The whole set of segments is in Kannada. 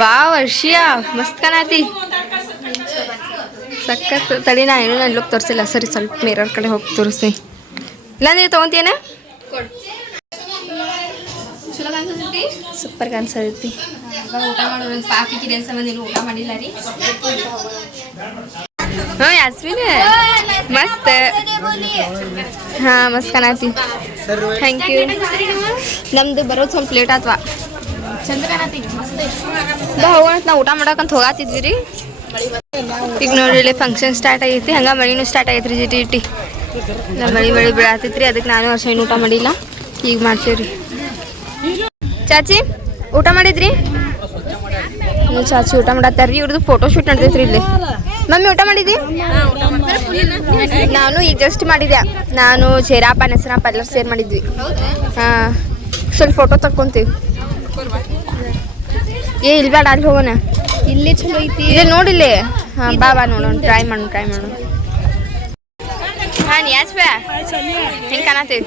ವಾವ್ ವರ್ಷಿಯಾ ಮಸ್ತ್ ಕಾಣತಿ ಸಖತ್ ತಡಿ ನಾ ಏನೂ ನನ್ನ ಲುಕ್ ತೋರಿಸಿಲ್ಲ ಸರಿ ಸ್ವಲ್ಪ ಮಿರರ್ ಕಡೆ ಹೋಗಿ ತೋರಿಸಿ ಇಲ್ಲಾಂದ್ರೆ ತೊಗೊಂತೀನ ಸೂಪರ್ ಕಾಣಿಸ್ತೈತಿ ಊಟ ಮಾಡೋದು ಪಾಕಿಕ್ಕಿದೆ ಸಂಬಂಧ ಏನು ಊಟ ಮಾಡಿಲ್ಲ ರೀ ಹಾಂ ಯಾಸ್ಮಿನ್ ಮಸ್ತ್ ಹಾಂ ಮಸ್ತ್ ಕಾಣತಿ ಥ್ಯಾಂಕ್ ಯು ನಮ್ದು ಬರೋದು ಸ್ವಲ್ಪ ಲೇಟ್ ಆತ್ವಾ ಚಂದ ಕಾಣತಿ ಹೋಗೋಣ ನಾವು ಊಟ ಮಾಡೋಕಂತ ಹೋಗಾತಿದ್ವಿ ರೀ ಈಗ ನೋಡ್ರಿ ಇಲ್ಲಿ ಫಂಕ್ಷನ್ ಸ್ಟಾರ್ಟ್ ಆಗೈತಿ ಹಂಗೆ ಮಳಿನೂ ಸ್ಟಾರ್ಟ್ ಆಗೈತಿ ರೀ ಜಿಟಿ ನಮ್ಮ ಮಳಿ ಬೀಳಾತೈತಿ ರೀ ಅದಕ್ಕೆ ನಾನು ವರ್ಷ ಏನು ಊಟ ಮಾಡಿಲ್ಲ ಈಗ ಮಾಡ್ತೀವಿ ರೀ ಚಾಚಿ ಊಟ ಮಾಡಿದ್ರಿ ಚಾಚಿ ಊಟ ಮಾಡತ್ತಾರ ರೀ ಇವ್ರದ್ದು ಫೋಟೋ ಶೂಟ್ ನಡ್ದೈತ್ರಿ ಇಲ್ಲಿ ಮಮ್ಮಿ ಊಟ ಮಾಡಿದ್ವಿ ನಾನು ಈಗ ಜಸ್ಟ್ ಮಾಡಿದ್ದೆ ನಾನು ಜೇರಾಪ ನಸರಪ್ಪ ಎಲ್ಲರೂ ಸೇರ್ ಮಾಡಿದ್ವಿ ಹಾಂ ಸ್ವಲ್ಪ ಫೋಟೋ ತಕ್ಕೊಂತೀವಿ ಇಲ್ಲಿ ಬೇಡ ಅಲ್ಲಿ ಹೋಗೋಣ ಇಲ್ಲಿ ಚಲೋ ಐತಿ ಇಲ್ಲಿ ನೋಡಿಲ್ಲಿ ಹಾಂ ಬಾ ನೋಡೋಣ ಟ್ರೈ ಮಾಡೋಣ ಹಾಂ ಯಾಸ್ ಬಾ ಹೆಂಗೆ ಕಾಣತ್ತಿ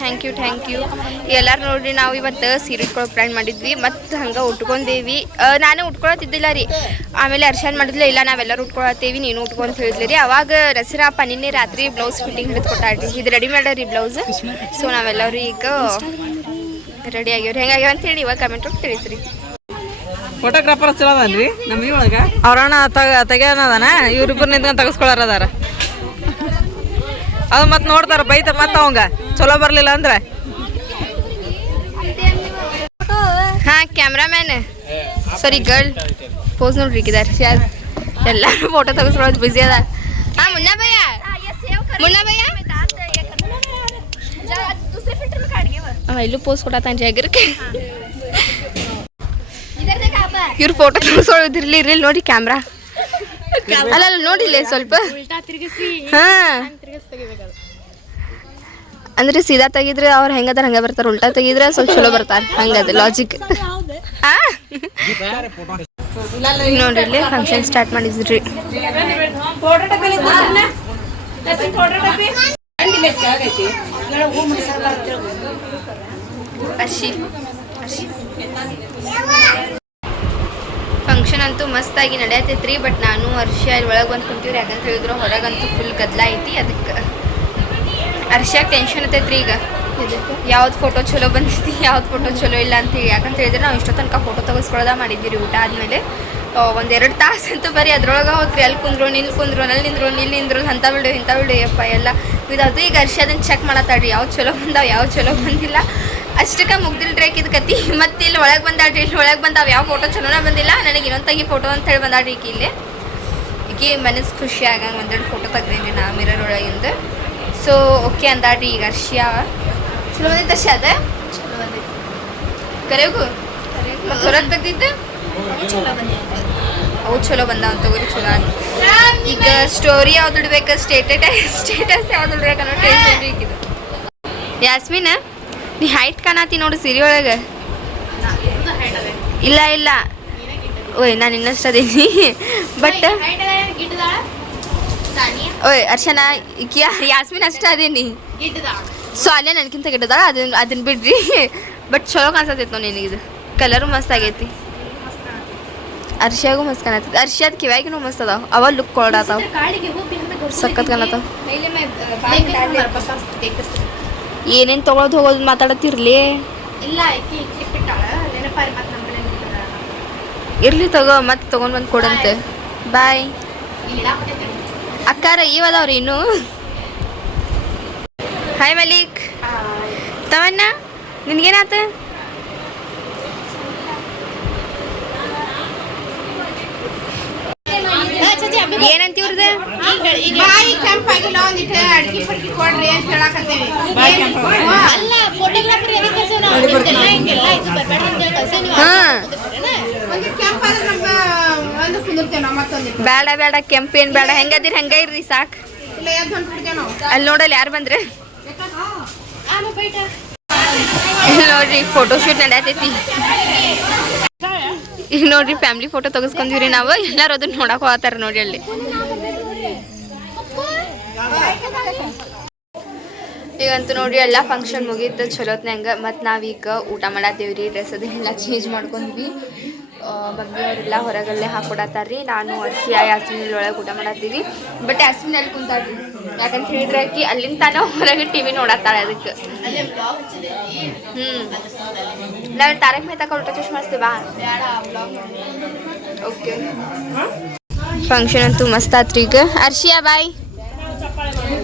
ಥ್ಯಾಂಕ್ ಯು ಎಲ್ಲರೂ ನೋಡ್ರಿ ನಾವು ಇವತ್ತು ಸೀರೆ ಉಟ್ಕೊಳ್ಳೋ ಪ್ಲ್ಯಾನ್ ಮಾಡಿದ್ವಿ ಮತ್ತು ಹಂಗೆ ಉಟ್ಕೊಂಡೇವಿ ನಾನು ಉಟ್ಕೊಳತ್ತಿದ್ದಿಲ್ಲ ರೀ ಆಮೇಲೆ ಅರ್ಶನ್ ಮಾಡಿದ್ಲ ಇಲ್ಲ ನಾವೆಲ್ಲರೂ ಉಟ್ಕೊಳತ್ತೇವಿ ನೀನು ಉಟ್ಕೊಂತ ಹೇಳಿದ್ಲಿ ರೀ ಅವಾಗ ರಸರಪ್ಪ ನಿನ್ನೆ ರಾತ್ರಿ ಬ್ಲೌಸ್ ಫಿಟ್ಟಿಂಗ್ ಹಿಡಿದು ಕೊಟ್ಟಾಡ್ರಿ ಇದು ರೆಡಿ ಮಾಡ್ಯಾರಿ ಬ್ಲೌಸ್ ಸೊ ನಾವೆಲ್ಲರೂ ಈಗ ರೆಡಿ ಆಗ್ಯಾವ್ರಿ ಹೆಂಗಾಗ್ಯಾವ ಅಂತ ಹೇಳಿ ಇವಾಗ ಕಮೆಂಟ್ ಹೋಗಿ ತಿಳಿಸ್ರಿ ಫೋಟೋಗ್ರಾಫರ್ ಚಲೋ ಅದನ್ರಿ ನಮ್ಮ ಒಳಗೆ ಅವ್ರಣ್ಣ ತೆಗ್ಯಾನದಾನ ಇವ್ರಿಬ್ಬರು ನಿಂತ್ಕೊಂಡು ತೆಗೆಸ್ಕೊಳ್ಳಾರ ಅದಾರ ಅದು ಮತ್ತೆ ನೋಡ್ತಾರ ಬೈತ ಮತ್ತೆ ಅವಂಗ ಚಲೋ ಬರಲಿಲ್ಲ ಅಂದ್ರೆ ಹಾಂ ಕ್ಯಾಮ್ರಾಮ್ಯಾನ್ ಸಾರಿ ಗರ್ಲ್ ಪೋಸ್ ನೋಡ್ರಿ ಇದಾರೆ ಎಲ್ಲರೂ ಫೋಟೋ ತೆಗೆಸ್ಕೊಳ್ಳೋದು ಬಿಸಿ ಅದ ಹಾಂ ಮುನ್ನ ಭಯ್ಯ ಇಲ್ಲೂ ಪೋಸ್ ಕೊಡತ್ತಾನ್ರಿ ಆಗಿರಕ್ಕೆ ಇವ್ರು ಫೋಟೋ ತೆಗೆಸ್ಕೊಳ್ಳೋದಿರ್ಲಿ ಇರ್ಲಿ ನೋಡಿ ಕ್ಯಾಮ್ರಾ ಅಲ್ಲ ನೋಡಿಲ್ಲ ಸ್ವಲ್ಪ ಹಾಂ ಅಂದ್ರೆ ಸೀದಾ ತೆಗಿದ್ರೆ ಅವ್ರು ಹೆಂಗದಾರ ಹಂಗೆ ಬರ್ತಾರೆ ಉಲ್ಟಾ ತೆಗಿದ್ರೆ ಸ್ವಲ್ಪ ಚಲೋ ಬರ್ತಾರೆ ಹಂಗದ ಲಾಜಿಕ್ ನೋಡ್ರಿ ಇಲ್ಲಿ ಫಂಕ್ಷನ್ ಸ್ಟಾರ್ಟ್ ಮಾಡಿದ್ರಿ ಫಂಕ್ಷನ್ ಅಂತೂ ಮಸ್ತಾಗಿ ನಡೆಯತೈತ್ರಿ ಬಟ್ ನಾನು ವರ್ಷ ಇಲ್ಲಿ ಒಳಗೆ ಬಂದು ಕುಂತೀವ್ರಿ ಯಾಕಂತ ಹೇಳಿದ್ರು ಹೊರಗಂತೂ ಫುಲ್ ಗದ್ದಲ ಐತಿ ಅದಕ್ಕೆ ಅರ್ಷಾಗ ಟೆನ್ಷನ್ ಐತೈತ್ರಿ ಈಗ ಯಾವ್ದು ಫೋಟೋ ಚಲೋ ಬಂದಿತ್ತು ಯಾವ್ದು ಫೋಟೋ ಚಲೋ ಇಲ್ಲ ಅಂತೇಳಿ ಯಾಕಂತ ಹೇಳಿದ್ರೆ ನಾವು ಇಷ್ಟೋ ತನಕ ಫೋಟೋ ತೆಗೆಸ್ಕೊಳ್ಳೋದ ಮಾಡಿದ್ದೀರಿ ಊಟ ಆದಮೇಲೆ 1-2 ತಾಸು ಅಂತೂ ಬರೀ ಅದ್ರೊಳಗೆ ಹೋತ್ರಿ ಅಲ್ಲಿ ಕುಂದ್ರು ಅಲ್ಲಿ ನಿಂದ್ರು ಅಂಥ ಬಿಡು ಯಪ್ಪ ಎಲ್ಲ ಇದಾಯ್ತು ಈಗ ಅರ್ಷದನ್ನು ಚೆಕ್ ಮಾಡತ್ತಾಡ್ರಿ ಯಾವ್ದು ಚಲೋ ಬಂದಾವ ಯಾವ್ದು ಚಲೋ ಬಂದಿಲ್ಲ ಅಷ್ಟಕ್ಕೆ ಮುಗ್ದಿಲ್ರಿ ಇದು ಕತಿ ಮತ್ತೆ ಇಲ್ಲಿ ಒಳಗೆ ಬಂದಾಡ್ರಿ ಇಲ್ಲಿ ಒಳಗೆ ಬಂದಾವ ಯಾವ ಫೋಟೋ ಚಲೋನ ಬಂದಿಲ್ಲ ನನಗೆ ಇನ್ನೊಂದು ತೆಗಿ ಫೋಟೋ ಅಂತ ಹೇಳಿ ಬಂದಾಡ್ರಿ ಇಲ್ಲಿ ಮನಸ್ಸು ಖುಷಿ ಆಗಂಗೆ 1-2 ಫೋಟೋ ತೆಗ್ದೇನ್ರಿ ನಾ ಮಿರರ್ ಒಳಗಿಂದ ಸೊ ಓಕೆ ಅಂದಾಡ್ರಿ ಈಗ ಅರ್ಷಿಯಾ ಚಲೋ ಬಂದಿತ್ತು ಅರ್ಷ ಅದ ಚಲೋ ಬಂದಿತ್ತು ಕರೆಗೂ ಮತ್ತು ಹೊರಗೆ ತೆಗ್ದಿದ್ದು ಅವು ಚಲೋ ಬಂದಾವ ತಗೋರಿ ಚಲೋ ಈಗ ಸ್ಟೋರಿ ಯಾವ್ದು ಇಡ್ಬೇಕು ಸ್ಟೇಟಸ್ ಯಾವ್ದು ಇಡ್ಬೇಕು ಅನ್ನೋ ಟೆನ್ಷನ್ ಈಗಿದು ಯಾಸ್ಮಿನ್ ನೀ ಹೈಟ್ ಕಾಣತಿ ನೋಡು ಸೀರೆ ಒಳಗೆ ಇಲ್ಲ ಓಯ್ ನಾನು ಇನ್ನಷ್ಟು ಅದೇನಿ ಬಟ್ ಓಯ್ ಅರ್ಶನ ಯಾಸ್ಮಿನ್ ಅಷ್ಟ ಅದೇನಿ ಸೊ ಅಲ್ಲೇ ನನಗಿಂತ ಗಿಡದ ಅದನ್ನ ಬಿಡ್ರಿ ಬಟ್ ಚಲೋ ಕಾಣಿಸ್ತೈತೆ ನೋಡಿ ನಿನಗಿದು ಕಲರು ಮಸ್ತ್ ಆಗೈತಿ ಅರ್ಷಿಯಾಗೂ ಮಸ್ತ್ ಕಾಣತ್ತೈತಿ ಅರ್ಷಿಯಾದ ಕಿವ್ಯಾಗಿನೂ ಮಸ್ತ್ ಅದಾವ ಅವ ಲುಕ್ ಕೊಡಾತಾವ ಸಖತ್ ಕಾಣತ್ತಾವ ಏನೇನು ತೊಗೊಳೋದು ಹೋಗೋದು ಮಾತಾಡತ್ತಿರ್ಲಿ ಇರ್ಲಿ ತಗೋ ಮತ್ತೆ ತೊಗೊಂಡು ಬಂದು ಕೊಡಂತೆ ಬಾಯ್ ಅಕ್ಕಾರ ಇವದವ್ರಿ ಇನ್ನು ಹಾಯ್ ಮಲಿಕ್ ತವಣ್ಣ ನಿನ್ಗೇನಾತ ಏನಂತೀವ್ರದ ಬೇಡ ಕೆಂಪು ಏನ್ ಬೇಡ ಹೆಂಗದಿರಿ ಹಂಗ ಇರ್ರಿ ಸಾಕ್ ಅಲ್ಲಿ ನೋಡಲ್ಲ ಯಾರು ಬಂದ್ರೆ ನೋಡ್ರಿ ಫೋಟೋ ಶೂಟ್ ನಡೆಯತೈತಿ ಈಗ ನೋಡ್ರಿ ಫ್ಯಾಮಿಲಿ ಫೋಟೋ ತೆಗೆಸ್ಕೊಂಡಿವ್ರಿ ನಾವು ಎಲ್ಲರೂ ಅದನ್ನ ನೋಡಕ್ ಹೋಗ್ತಾರ ನೋಡ್ರಿ ಅಲ್ಲಿ ಈಗಂತೂ ನೋಡ್ರಿ ಎಲ್ಲ ಫಂಕ್ಷನ್ ಮುಗೀತು ಚಲೋತ್ನಂಗ ಮತ್ತು ನಾವೀಗ ಊಟ ಮಾಡತ್ತೀವ್ರಿ ಡ್ರೆಸ್ ಅದನ್ನೆಲ್ಲ ಚೇಂಜ್ ಮಾಡ್ಕೊಂಡ್ವಿ ಮಮ್ಮಿ ಅವರೆಲ್ಲ ಹೊರಗಲ್ಲೇ ಹಾಕೊಡತ್ತಾರ್ರಿ ನಾನು ವರ್ಷಿ ಯಾಸ್ಮಿನ್ ಒಳಗೆ ಊಟ ಮಾಡತ್ತೀವಿ ಬಟ್ ಯಾಸ್ಮಿನ್ ಅಲ್ಲಿ ಕುಂತಾರ್ರಿ ಯಾಕಂತ ಹೇಳಿದ್ರೆ ಆಕಿ ಅಲ್ಲಿಂದ ತಾನೇ ಹೊರಗೆ ಟಿವಿ ನೋಡತ್ತಾಳೆ ಅದಕ್ಕೆ ನಾವು ತಾರಕ್ ಮೆಹತಾ ಉಲ್ಟಾ ಚಶ್ಮಾ ಬಾ ಓಕೆ ಫಂಕ್ಷನ್ ಅಂತೂ ಮಸ್ತ್ ಆತ್ರಿ ಈಗ ಅರ್ಷಿಯಾ ಬಾಯ್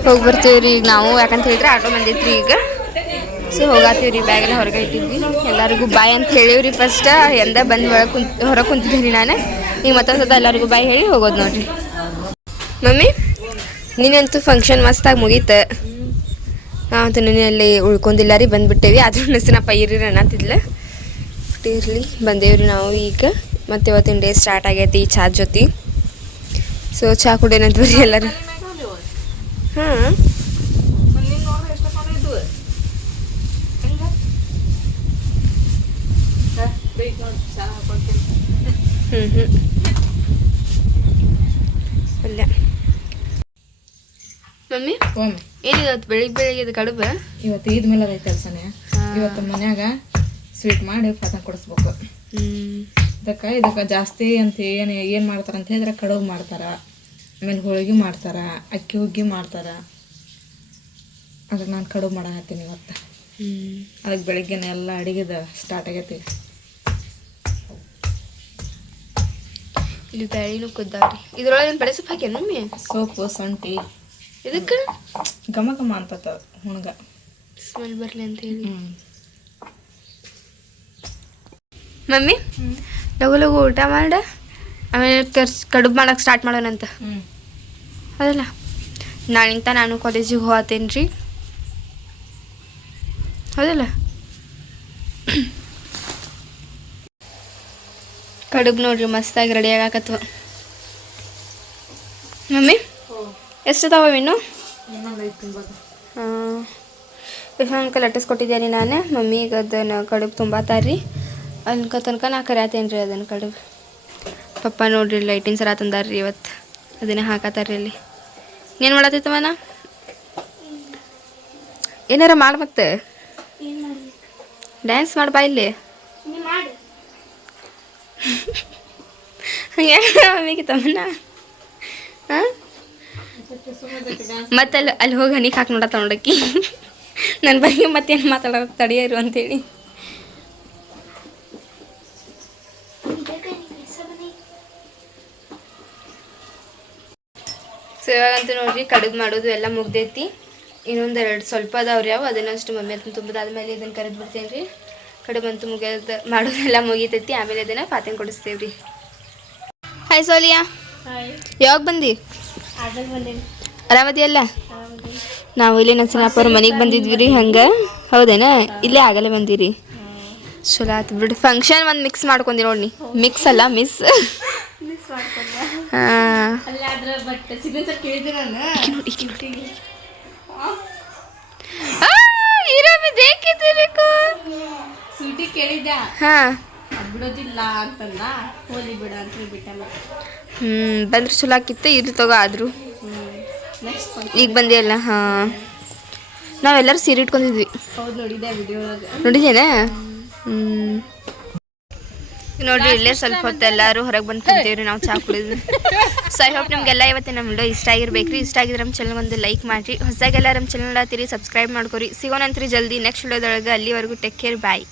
ಹೋಗಿ ಬರ್ತೀವ್ರಿ ಈಗ ನಾವು ಯಾಕಂತ ಹೇಳಿದ್ರೆ ಆಟೋ ಬಂದೈತ್ರಿ ಈಗ ಸೊ ಹೋಗಾತೀವ್ರಿ ಬ್ಯಾಗ್ ಎಲ್ಲ ಹೊರಗೆ ಇಟ್ಟಿದ್ವಿ ಎಲ್ಲರಿಗೂ ಬಾಯ್ ಅಂತ ಹೇಳಿವ್ರಿ ಫಸ್ಟ್ ಎಂದ ಬಂದು ಹೊರಗೆ ಕುಂತಿದ್ದೀರಿ ನಾನು ಈಗ ಮತ್ತೊಂದು ಎಲ್ಲರಿಗೂ ಬಾಯ್ ಹೇಳಿ ಹೋಗೋದು ನೋಡ್ರಿ ಮಮ್ಮಿ ನೀನಂತೂ ಫಂಕ್ಷನ್ ಮಸ್ತಾಗಿ ಮುಗೀತು ನಾವಂತೂ ನೆನೆಯಲ್ಲಿ ಉಳ್ಕೊಂಡಿಲ್ಲ ರೀ ಬಂದುಬಿಟ್ಟೇವಿ ಅದ್ರ ಹೆಸರಪ್ಪ ಇರ್ರಿ ಅನ್ನತ್ತಿದ್ಲ ಇರಲಿ ಬಂದೇವ್ರಿ ನಾವು ಈಗ ಮತ್ತೆ ಇವತ್ತಿನ ಡೇ ಸ್ಟಾರ್ಟ್ ಆಗೈತಿ ಈ ಚಾ ಜೊತೆ ಸೊ ಚಾ ಕುಡಿಯೋಣಂತ ಬರ್ರಿ ಎಲ್ಲರೂ ಹಾಂ ಅಲ್ಲ ಮಮ್ಮಿ ಏನಿವತ್ತು ಬೆಳಿಗ್ಗೆ ಇದು ಕಡುಬ ಇವತ್ತು ಈದ್ ಮೇಲೆ ಅದೈತೆ ಕೆಲಸನೇ ಇವತ್ತು ಮನ್ಯಾಗ ಸ್ವೀಟ್ ಮಾಡಿ ಪಾತನ ಕೊಡಿಸ್ಬೇಕು ಇದಕ್ಕೆ ಜಾಸ್ತಿ ಅಂತ ಏನು ಮಾಡ್ತಾರೆ ಅಂತ ಹೇಳಿದ್ರೆ ಕಡುಬು ಮಾಡ್ತಾರೆ ಆಮೇಲೆ ಹೋಳಿಗೆ ಮಾಡ್ತಾರೆ ಅಕ್ಕಿ ಹುಗ್ಗಿ ಮಾಡ್ತಾರೆ ಅದಕ್ಕೆ ನಾನು ಕಡುಬು ಮಾಡತ್ತೀನಿ ಇವತ್ತು ಅದಕ್ಕೆ ಬೆಳಿಗ್ಗೆನೆ ಎಲ್ಲ ಅಡಿಗೆದ ಸ್ಟಾರ್ಟ್ ಆಗೈತಿ ಇಲ್ಲಿ ಬ್ಯಾಳಿನೂ ಕುದ್ದಾವ್ರಿ ಇದ್ರೊಳಗೆ ಏನು ಬಡೆ ಸೊಪ್ಪು ಹಾಕ್ಯಾನ ಮಮ್ಮಿ ಸೋಪು ಶುಂಠಿ ಇದಕ್ಕೆ ಘಮ ಘಮ ಅಂತತ ಹುಣ್ಗ ಸ್ಮೆಲ್ ಬರಲಿ ಅಂತ ಹೇಳಿ ಮಮ್ಮಿ ಲಗು ಲಗು ಊಟ ಮಾಡ ಆಮೇಲೆ ಕಡುಬು ಮಾಡಕ್ಕೆ ಸ್ಟಾರ್ಟ್ ಮಾಡೋಣಂತ ಅದಲ್ಲ ನಾಳಿಂದ ನಾನು ಕಾಲೇಜಿಗೆ ಹೋಗ್ತೇನೆ ರೀ ಹೌದಲ್ಲ ಕಡುಬು ನೋಡ್ರಿ ಮಸ್ತಾಗಿ ರೆಡಿ ಆಗಾಕತ್ವ ಮಮ್ಮಿ ಎಷ್ಟು ಅದಾವ ಇನ್ನು ಅಂಕಲ್ ಲಟ್ಟಿಸ್ಕೊಟ್ಟಿದ್ದೇನೆ ನಾನು ಮಮ್ಮಿಗೆ ಅದನ್ನು ಕಡುಬು ತುಂಬಾತಾರ್ರಿ ಅನ್ಕ ತನಕ ನಾ ಕರಿಯಾತೇನೆ ರೀ ಅದನ್ನು ಕಡುಬು ಪಪ್ಪ ನೋಡ್ರಿ ಲೈಟಿನ ಸರ ತಂದಾರ್ರಿ ಇವತ್ತು ಅದನ್ನೇ ಹಾಕತ್ತಾರ್ರಿ ಅಲ್ಲಿ ಏನು ಮಾಡತ್ತೈತವನ ಏನಾರ ಮಾಡಿ ಮತ್ತೆ ಡ್ಯಾನ್ಸ್ ಮಾಡ್ಬಾ ಇಲ್ಲಿ ಹಂಗೆ ತಮ್ಮನ ಹಾಂ ಮತ್ತೆ ಅಲ್ಲಿ ಹೋಗಿ ಹನಿಗೆ ಹಾಕಿ ನೋಡತ್ತ ನೋಡಕ್ಕಿ ನನ್ನ ಬಗ್ಗೆ ಮತ್ತೇನು ಮಾತಾಡೋಕೆ ತಡೆಯರು ಅಂತೇಳಿ ಸೊ ಇವಾಗಂತೂ ನೋಡ್ರಿ ಕಡುಬು ಮಾಡೋದು ಎಲ್ಲ ಮುಗ್ದೈತಿ ಇನ್ನೊಂದೆರಡು ಸ್ವಲ್ಪ ಅದಾವ್ರಿ ಯಾವ ಅದನ್ನಷ್ಟು ಮಮ್ಮಿ ಅದನ್ನ ತುಂಬಿದಾದ್ಮೇಲೆ ಇದನ್ನು ಕರೆದು ಬಿಡ್ತೇನೆ ರೀ ಕಡುಬು ಅಂತೂ ಮುಗಿಯೋದು ಮಾಡೋದೆಲ್ಲ ಮುಗಿತೈತಿ ಆಮೇಲೆ ಅದನ್ನು ಪಾತ್ರೆ ಕೊಡಿಸ್ತೇವೆ ರೀ ಹಾಯ್ ಸೋಲಿಯಾ ಯಾವಾಗ ಬಂದು ಆರಾಮದಿಯಲ್ಲ ನಾವು ಇಲ್ಲೇ ನಸನಪ್ಪ ಅವ್ರ ಮನೆಗೆ ಬಂದಿದ್ವಿ ರೀ ಹಂಗೆ ಹೌದೇನಾ ಇಲ್ಲೇ ಆಗಲೇ ಬಂದಿರಿ ಚಲೋ ಆಯ್ತು ಬಿಡು ಫಂಕ್ಷನ್ ಒಂದು ಮಿಕ್ಸ್ ಮಾಡ್ಕೊಂಡಿ ನೋಡಿ ಮಿಕ್ಸ್ ಅಲ್ಲ ಮಿಸ್ ಹಾಂ ಹಾಂ ಬಂದ್ರೆ ಚಲೋ ಆಕಿತ್ತು ಇರ್ಲಿ ತಗೋ ಆದರೂ ಈಗ ಬಂದಿಯಲ್ಲ ಹಾಂ ನಾವೆಲ್ಲರೂ ಸೀರೆ ಇಟ್ಕೊಂಡಿದ್ವಿ ನೋಡಿದೇನಾ ನೋಡ್ರಿ ಇಲ್ಲೇ ಸ್ವಲ್ಪ ಹೊತ್ತು ಎಲ್ಲರೂ ಹೊರಗೆ ಬಂದು ಕುಂತೇವ್ರಿ ನಾವು ಚಾ ಕುಡಿದ್ವಿ ಸೊ ಐ ಹೋಪ್ ನಿಮಗೆಲ್ಲ ಇವತ್ತು ನಮ್ಮ ವಿಡಿಯೋ ಇಷ್ಟ ಆಗಿರ್ಬೇಕ್ರಿ ಇಷ್ಟ ಆಗಿದ್ರೆ ನಮ್ಮ ಚಾನಲ್ ಒಂದು ಲೈಕ್ ಮಾಡಿರಿ ಹೊಸದಾಗೆಲ್ಲ ನಮ್ಮ ಚಾನಲ್ ನೋಡತ್ತೀರಿ ಸಬ್ಸ್ಕ್ರೈಬ್ ಮಾಡ್ಕೊರಿ ಸಿಗೋಣಂತ್ರಿ ಜಲ್ದಿ ನೆಕ್ಸ್ಟ್ ವಿಡಿಯೋದೊಳಗೆ ಅಲ್ಲಿವರೆಗೂ ಟೇಕ್ ಕೇರ್ ಬಾಯ್